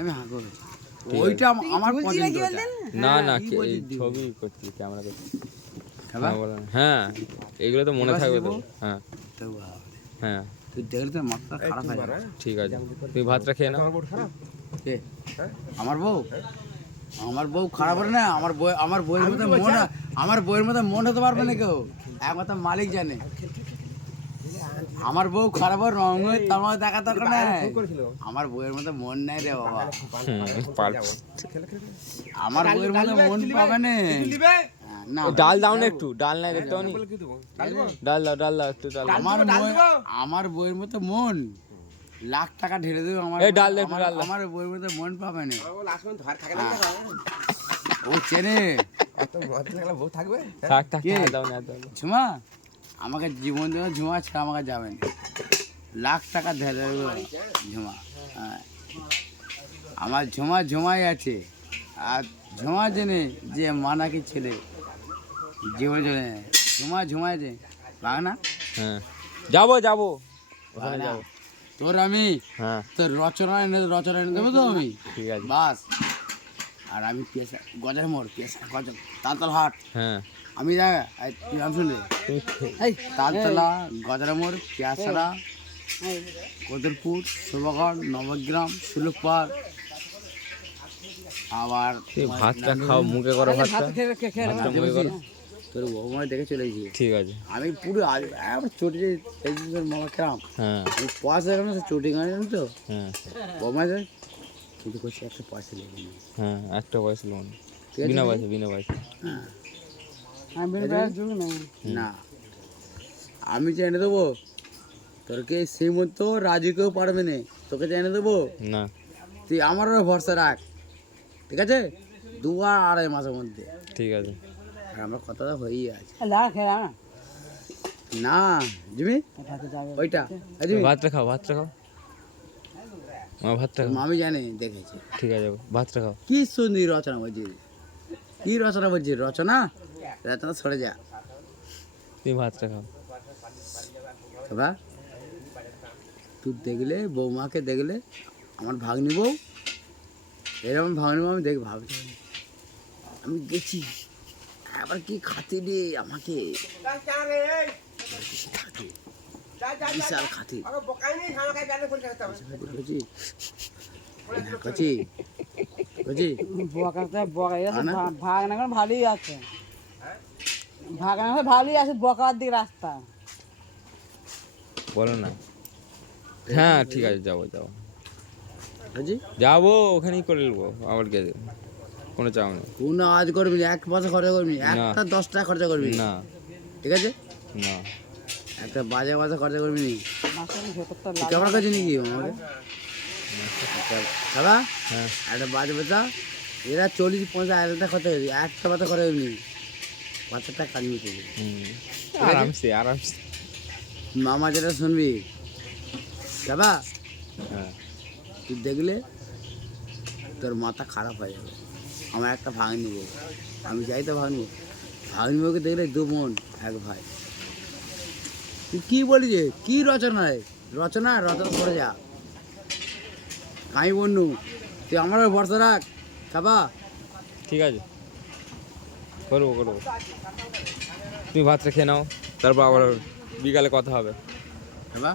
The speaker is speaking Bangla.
আমি হাঁ করেছি ওইটা আমার পছন্দ না না ছবি করছি ক্যামেরা করছি হ্যাঁ এগুলো তো মনে থাকবে তো হ্যাঁ হ্যাঁ তুই দেখলে তো মাথা খারাপ হয়ে যাবে ঠিক আছে তুই ভাতটা খেয়ে নাও কে আমার বউ খারাপ হবে না আমার বউয়ের মধ্যে মন আমার বউয়ের মধ্যে মন হতে পারবে না কেউ একমাত্র মালিক জানে আমার বউ খারাপ রঙ তোমার দেখা দরকার নাই আমার বউয়ের মধ্যে মন নাই রে বাবা আমার বউয়ের মধ্যে মন পাবে না ডাল দাও না একটু ডাল নাই দেখতে পানি ডাল দাও একটু ডাল আমার বউয়ের মধ্যে মন লাখ টাকা ঢেলে দেবে আমার বউয়ের মধ্যে মন পাবে না ও চেনে ঝুমা আমাকে জীবন দেবে ঝুমা ছাড়া আমাকে যাবেন লাখ টাকা ঢেলে দেবে ঝুমা হ্যাঁ আমার ঝুমাই আছে আর ঝুমা জেনে যে মানাকি ছেলে জীবন চলে ঝুমায় যে বাংলা হ্যাঁ যাবো তোর আমি তোর রচনা এনে দেবো তো আমি ঠিক আছে বাস আর আমি পেশা গজার মোড় গজার তালতলা হাট হ্যাঁ আমি নাম শুনলে তালতলা গজার মোড় পেয়াসারা কদরপুর শোভাগড় নবগ্রাম সুলুকপাড় আবার ভাতটা খাও মুখে করো ভাতটা মুখে করো তোর বৌমায় দেখে চলে গেছি ঠিক আছে আমি পুরো চটি মামা খেলাম হ্যাঁ আমি পয়সা দেখানো চটি গান জানি তো হ্যাঁ বৌমায় দেখ কিন্তু করছি একটা পয়সা লেগে হ্যাঁ একটা পয়সা লোন বিনা পয়সা না আমি জেনে দেবো তোরকে সেই মতো রাজু কেউ পারবে না তোকে জেনে দেবো না তুই আমারও ভরসা রাখ ঠিক আছে 2 আর 2.5 মাসের মধ্যে ঠিক আছে আমার কথাটা হয়েই আছে না জিমি ওইটা ভাতটা খাও আমি জানি দেখেছি ঠিক আছে ভাতটা খাও কি সুন্দর রচনা বলছি রচনা সরে যা তুই ভাতটা খাও বাবা তুই দেখলে বৌমাকে দেখলে আমার ভাগ্নি বউ এরকম ভাগ্নি বউ আমি ভাবছি আমি গেছি আবার কি খাতি রে আমাকে বিশাল খাতি ভালোই আছে ভালোই আছে বকার দিকে রাস্তা বলো না হ্যাঁ ঠিক আছে যাবো ওখানেই করে নেবো আবার গেছে কোনো চাও নেই কোনো আজ করবি না 1 পয়সা খরচা করবি একটা 10 টাকা খরচা করবি না ঠিক আছে না একটা বাজে খরচা করবি না কেমন কাছে নাকি আমাকে দাদা হ্যাঁ একটা বাজে বাচ্চা এরা 40-50 টাকা খরচা করবি একটা বাচ্চা খরচা করবি 5 টাকা কাজ নিতে আরামসে মামা যেটা শুনবি দাদা হ্যাঁ তুই দেখলে তোর মাথা খারাপ হয়ে যাবে আমার একটা ভাগ্নি বউ আমি যাই তো ভাগ্নি বউকে দেখলে 2 বোন 1 ভাই তুই কী বলিস কি রচনা করে যা আমি বন্ধু তুই আমার ভরসা রাখ খাবা ঠিক আছে করবো তুমি ভাতটা খেয়ে নাও তারপর আবার বিকালে কথা হবে খাবা